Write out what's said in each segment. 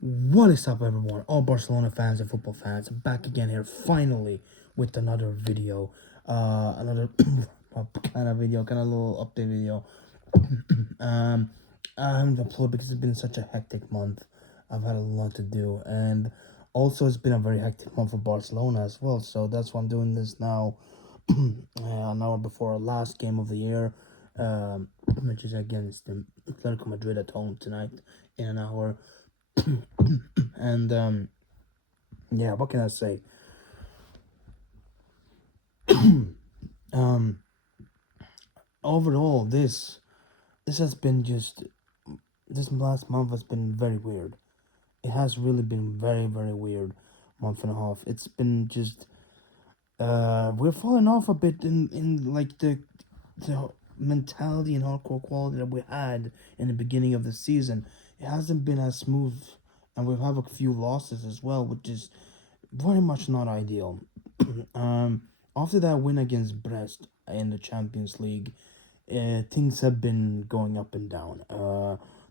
What is up, everyone? All Barcelona fans and football fans, I'm back again here finally with another video. Another kind of video, kind of little update video. um, I haven't uploaded because it's been such a hectic month. I've had a lot to do, and also it's been a very hectic month for Barcelona as well. So that's why I'm doing this now, an hour before our last game of the year, which is against the Atletico Madrid at home tonight in an hour. And yeah, what can I say? um Overall, this has been just, this last month has been very weird. It has really been very weird month and a half. It's been just, we're falling off a bit in like the mentality and hardcore quality that we had in the beginning of the season. It hasn't been as smooth, and we've had a few losses as well, which is very much not ideal. um, After that win against Brest in the Champions League, things have been going up and down.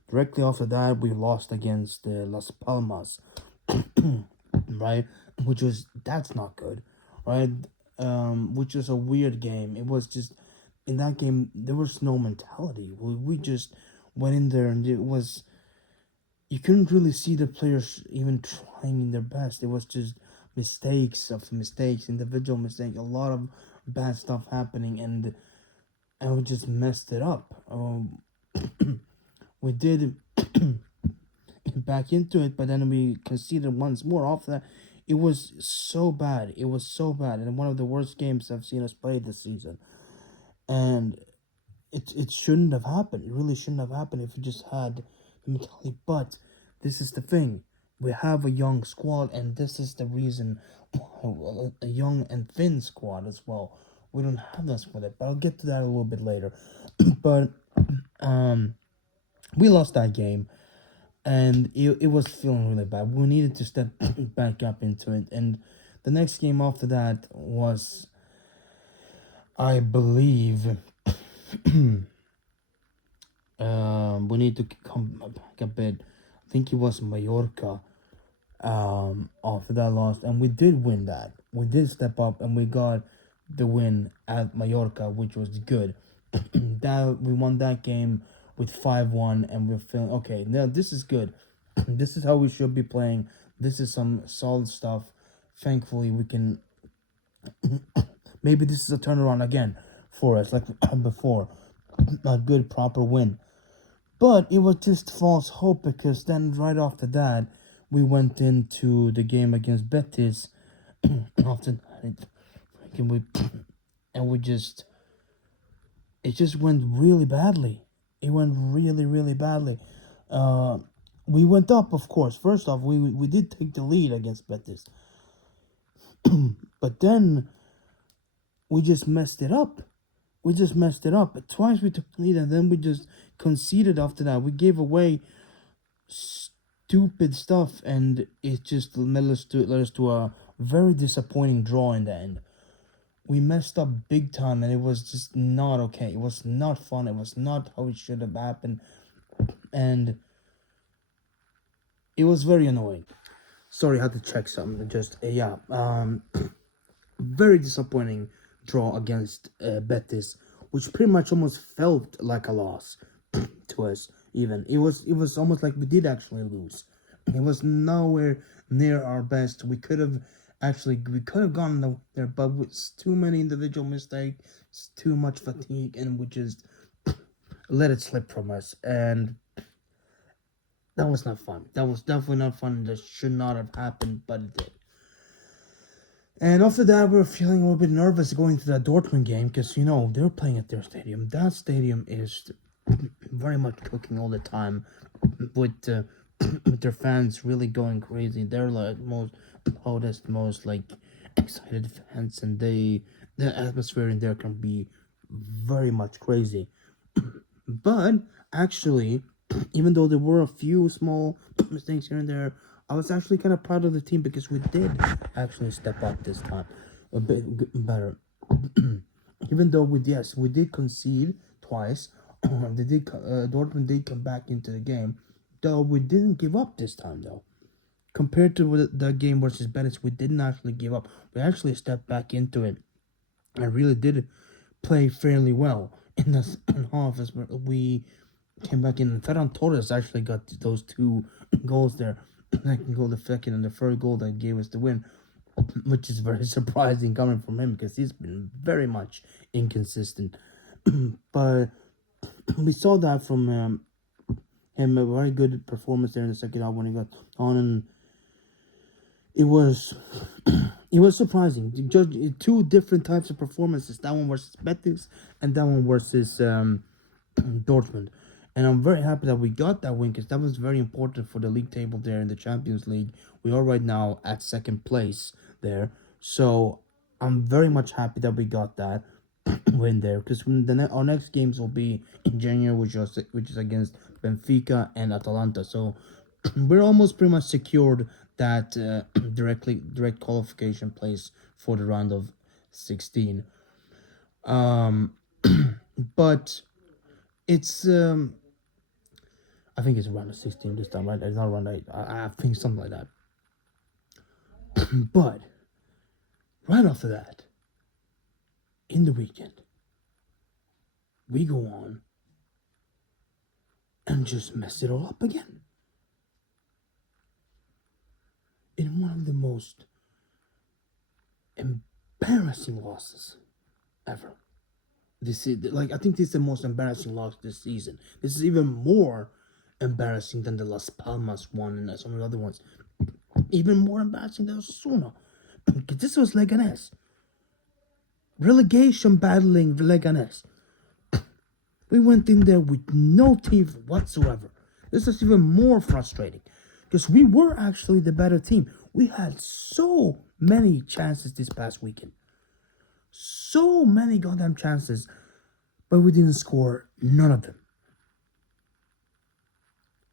Directly after that, we lost against Las Palmas, right? Which was, that's not good, right? Which was a weird game. It was just, in that game there was no mentality. We just went in there, and it was, you couldn't really see the players even trying their best. It was just mistakes of mistakes, individual mistakes, a lot of bad stuff happening, and we just messed it up. We did back into it, but then we conceded once more. After that, it was so bad. It was so bad, and one of the worst games I've seen us play this season. And it shouldn't have happened. It really shouldn't have happened if we just had the mentality. But this is the thing: we have a young squad, and this is the reason. A young and thin squad as well. We don't have this with it, but I'll get to that a little bit later. But um, we lost that game, and it was feeling really bad. We needed to step back up into it, and the next game after that was, I believe, we need to come back a bit. I think it was Mallorca. After that loss, and we did win that. We did step up, and we got the win at Mallorca, which was good. That we won that game with 5-1, and we're feeling okay. Now this is good. This is how we should be playing. This is some solid stuff. Thankfully, we can. Maybe this is a turnaround again for us, like before. A good proper win. But it was just false hope, because then right after that, we went into the game against Betis. After that, and we just, it just went really badly. It went really badly. Uh, we went up, of course. First off, we did take the lead against Betis, but then we just messed it up. We just messed it up. Twice we took the lead, and then we just conceded after that. We gave away stupid stuff, and it just led us to a very disappointing draw in the end. We messed up big time, and it was just not okay. It was not fun. It was not how it should have happened, and it was very annoying. Sorry, I had to check something. Just yeah, very disappointing draw against Betis, which pretty much almost felt like a loss to us. Even it was almost like we did actually lose. It was nowhere near our best. We could have gone there, but with too many individual mistakes, too much fatigue, and we just let it slip from us. And that was not fun. That was definitely not fun. That should not have happened, but it did. And after that, we were feeling a little bit nervous going to that Dortmund game, because, they're playing at their stadium. That stadium is very much cooking all the time, with with their fans really going crazy. They're like most loudest, most like excited fans, and the atmosphere in there can be very much crazy. But actually, even though there were a few small mistakes here and there, I was actually kind of proud of the team, because we did actually step up this time a bit better. Even though we did concede twice. Dortmund did come back into the game, though we didn't give up this time though. compared to the game versus Betis, we didn't actually give up. We actually stepped back into it and really did play fairly well in the second half as we came back in. Ferran Torres actually got those two goals there. Second goal, the second, and the third goal that gave us the win, which is very surprising coming from him because he's been very much inconsistent. But we saw that from him, a very good performance there in the second half when he got on, and it was it was surprising. Just two different types of performances. That one versus Betis and that one versus Dortmund. And I'm very happy that we got that win because that was very important for the league table there in the Champions League. We are right now at second place there. So I'm very much happy that we got that win there because our next games will be in January, which is against Benfica and Atalanta. So we're almost pretty much secured that direct qualification place for the round of 16. But it's I think it's around the 16 this time, right? It's not around 8. I think something like that. But right after that, in the weekend, we go on and just mess it all up again. In one of the most embarrassing losses ever. This is I think this is the most embarrassing loss this season. This is even more embarrassing than the Las Palmas one and some of the other ones. Even more embarrassing than Osasuna. Because this was Leganés. Relegation battling Leganés. We went in there with no teeth whatsoever. This is even more frustrating. Because we were actually the better team. We had so many chances this past weekend. So many goddamn chances. But we didn't score none of them.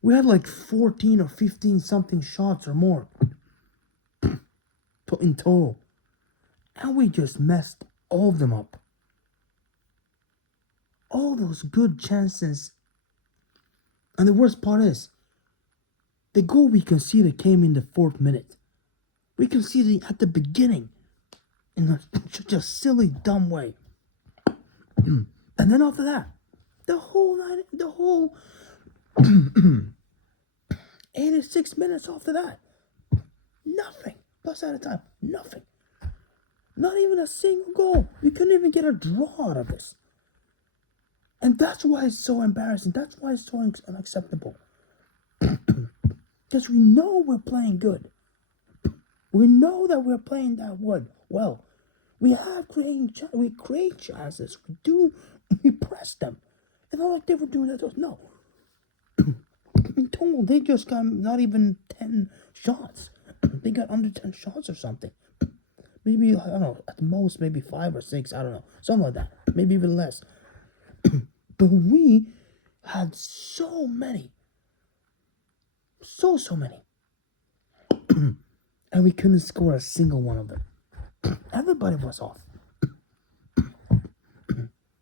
We had like 14 or 15 something shots or more in total. And we just messed all of them up. All those good chances. And the worst part is, the goal we conceded came in the 4th minute. We conceded at the beginning. In such a silly, dumb way. And then after that, the whole 86 minutes after that, nothing. Plus out of time, nothing. Not even a single goal. We couldn't even get a draw out of this. And that's why it's so embarrassing. That's why it's so unacceptable. Because we know we're playing good. We know that we're playing that well. We create chances. We press them. It's not like they were doing that. No. In total, they just got not even 10 shots. They got under 10 shots or something. Maybe, I don't know, at the most, maybe 5 or 6, I don't know. Something like that. Maybe even less. But we had so many. So many. And we couldn't score a single one of them. Everybody was off.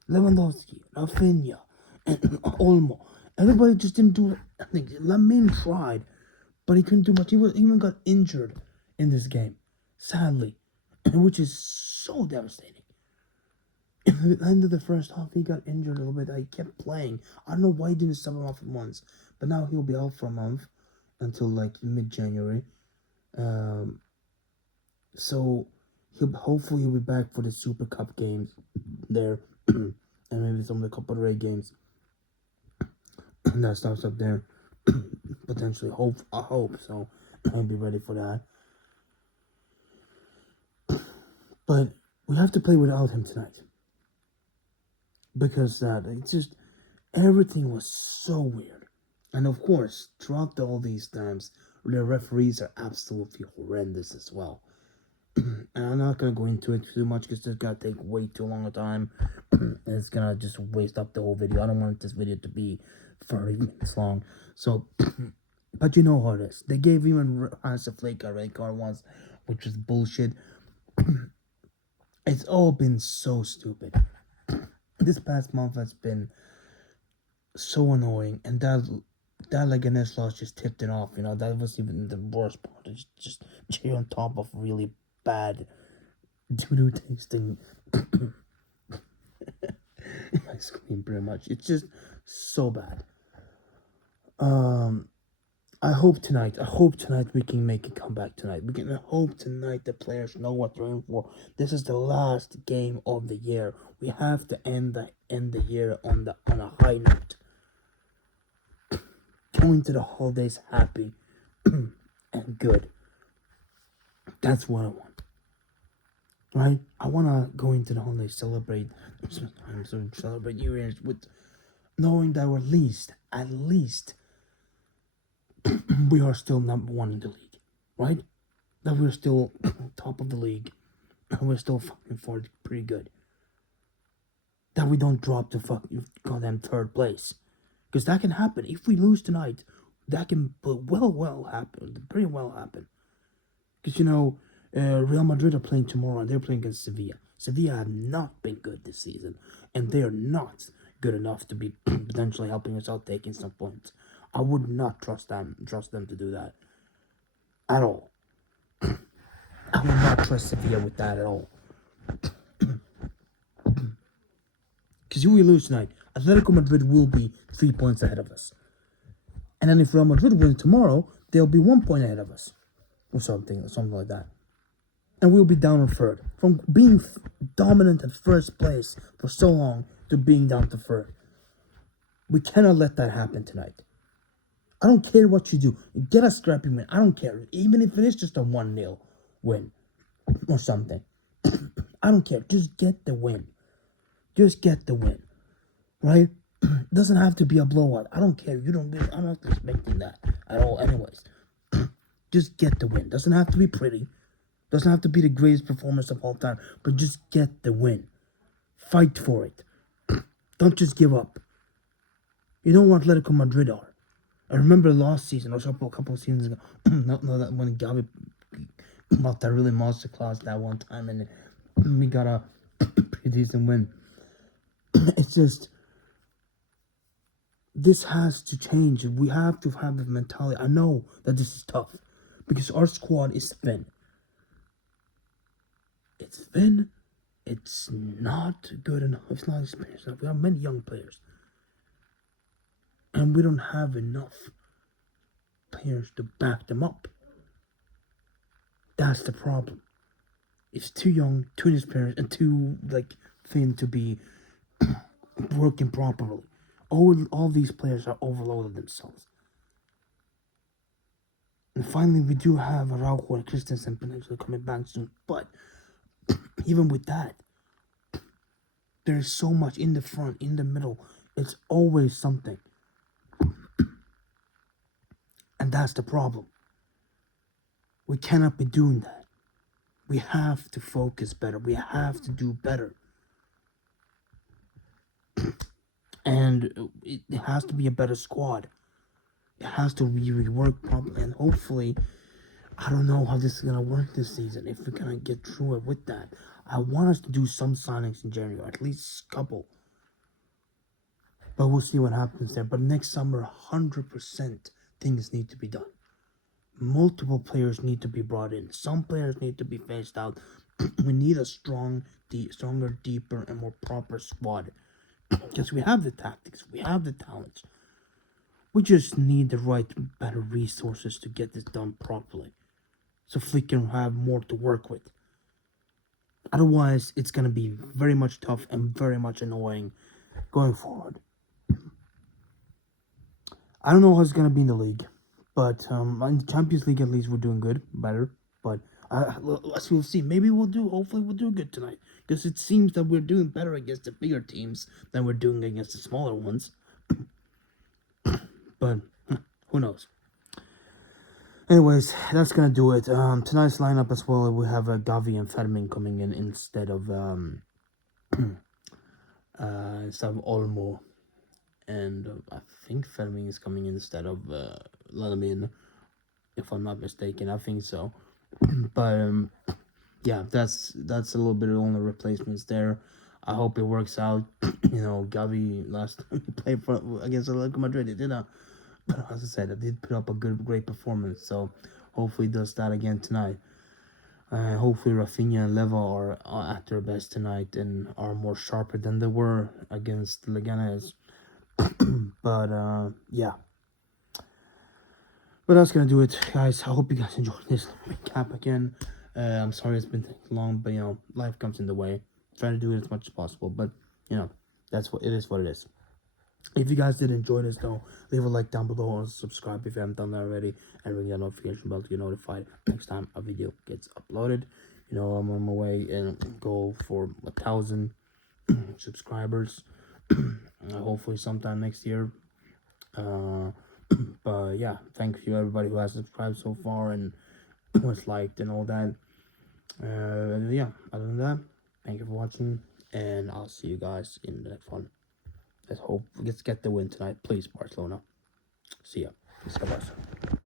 Lewandowski, Rafinha, and Olmo. Everybody just didn't do it. I think Lamine tried, but he couldn't do much. He even got injured in this game, sadly, which is so devastating. At the end of the first half, he got injured a little bit. He kept playing. I don't know why he didn't sub him off at once, but now he'll be out for a month until like mid-January. So hopefully he'll be back for the Super Cup games there, and maybe some of the Copa del Rey games. And that starts up there. Potentially, I hope so. I'll be ready for that. But we have to play without him tonight. Because it's just everything was so weird. And of course, throughout all these times, the referees are absolutely horrendous as well. And I'm not gonna go into it too much because it's gonna take way too long a time. And it's gonna just waste up the whole video. I don't want this video to be 30 minutes long. So, but you know how it is. They gave even Hans Flake a red card once, which is bullshit. It's all been so stupid. This past month has been so annoying, and that that Leganes loss just tipped it off. You know, that was even the worst part. It's just cherry on top of really bad doo-doo tasting ice cream, pretty much. It's just so bad. Um, I hope tonight we can make a comeback tonight. We can hope tonight the players know what they're in for. This is the last game of the year. We have to end the year on a high note. Going to the holidays happy and good. That's what I want. Right? I wanna go into the holidays, celebrate New Year's with knowing that at least we are still number one in the league. Right? That we're still top of the league and we're still fighting for it pretty good. That we don't drop to goddamn third place. Because that can happen. If we lose tonight, that can pretty well happen. Because, Real Madrid are playing tomorrow and they're playing against Sevilla. Sevilla have not been good this season. And they are not good enough to be potentially helping us out taking some points. I would not trust them to do that. At all. I would not trust Sevilla with that at all. Because if we lose tonight, Atletico Madrid will be 3 points ahead of us. And then if Real Madrid wins tomorrow, they'll be 1 point ahead of us. Or something like that. And we'll be down on third. From being dominant at first place for so long to being down to third. We cannot let that happen tonight. I don't care what you do. Get a scrappy win. I don't care. Even if it is just a 1-0 win. Or something. I don't care. Just get the win. Just get the win. Right? It doesn't have to be a blowout. I don't care. I'm not expecting that at all anyways. Just get the win. Doesn't have to be pretty. Doesn't have to be the greatest performance of all time. But just get the win. Fight for it. Don't just give up. You know what Atletico Madrid are. I remember last season, or a couple of seasons ago, that when Gavi got that really monster class that one time, and we got a pretty decent win. It's just, this has to change. We have to have the mentality. I know that this is tough, because our squad is thin. It's thin. It's not good enough. It's not experienced enough. We have many young players. And we don't have enough players to back them up. That's the problem. It's too young, too inexperienced, and too thin to be working properly. All these players are overloaded themselves. And finally, we do have Araujo and Christensen potentially coming back soon. But even with that, there's so much in the front, in the middle. It's always something. And that's the problem. We cannot be doing that. We have to focus better. We have to do better. And it has to be a better squad. It has to be reworked properly. And hopefully, I don't know how this is going to work this season. If we're going to get through it with that. I want us to do some signings in January. At least a couple. But we'll see what happens there. But next summer, 100% things need to be done. Multiple players need to be brought in. Some players need to be phased out. We need a stronger, deeper, and more proper squad. Because we have the tactics. We have the talents. We just need the right, better resources to get this done properly. So Flick can have more to work with. Otherwise, it's going to be very much tough and very much annoying going forward. I don't know how it's going to be in the league. But in the Champions League, at least, we're doing better. But as we'll see, hopefully we'll do good tonight. Because it seems that we're doing better against the bigger teams than we're doing against the smaller ones. But who knows? Anyways, that's going to do it. Tonight's lineup as well, we have Gavi and Fermin coming in instead of Olmo. And I think Fermin is coming in instead of Lalamin, if I'm not mistaken. I think so. But yeah, that's a little bit of only replacements there. I hope it works out. Gavi last time he played against Atletico Madrid, he did a But as I said, I did put up a great performance. So hopefully he does that again tonight. Hopefully Rafinha and Leva are at their best tonight and are more sharper than they were against Leganes. But yeah. But that's gonna do it, guys. I hope you guys enjoyed this recap again. I'm sorry it's been long, but life comes in the way. Try to do it as much as possible, but that's what it is. What it is. If you guys did enjoy this though, leave a like down below and subscribe if you haven't done that already, and ring that notification bell to get notified next time a video gets uploaded. I'm on my way and goal for 1,000 subscribers. Hopefully sometime next year. But yeah, thank you everybody who has subscribed so far and was liked and all that. Yeah, other than that, thank you for watching, and I'll see you guys in the next one. Let's get the win tonight, please, Barcelona. See ya. Peace out, Barca.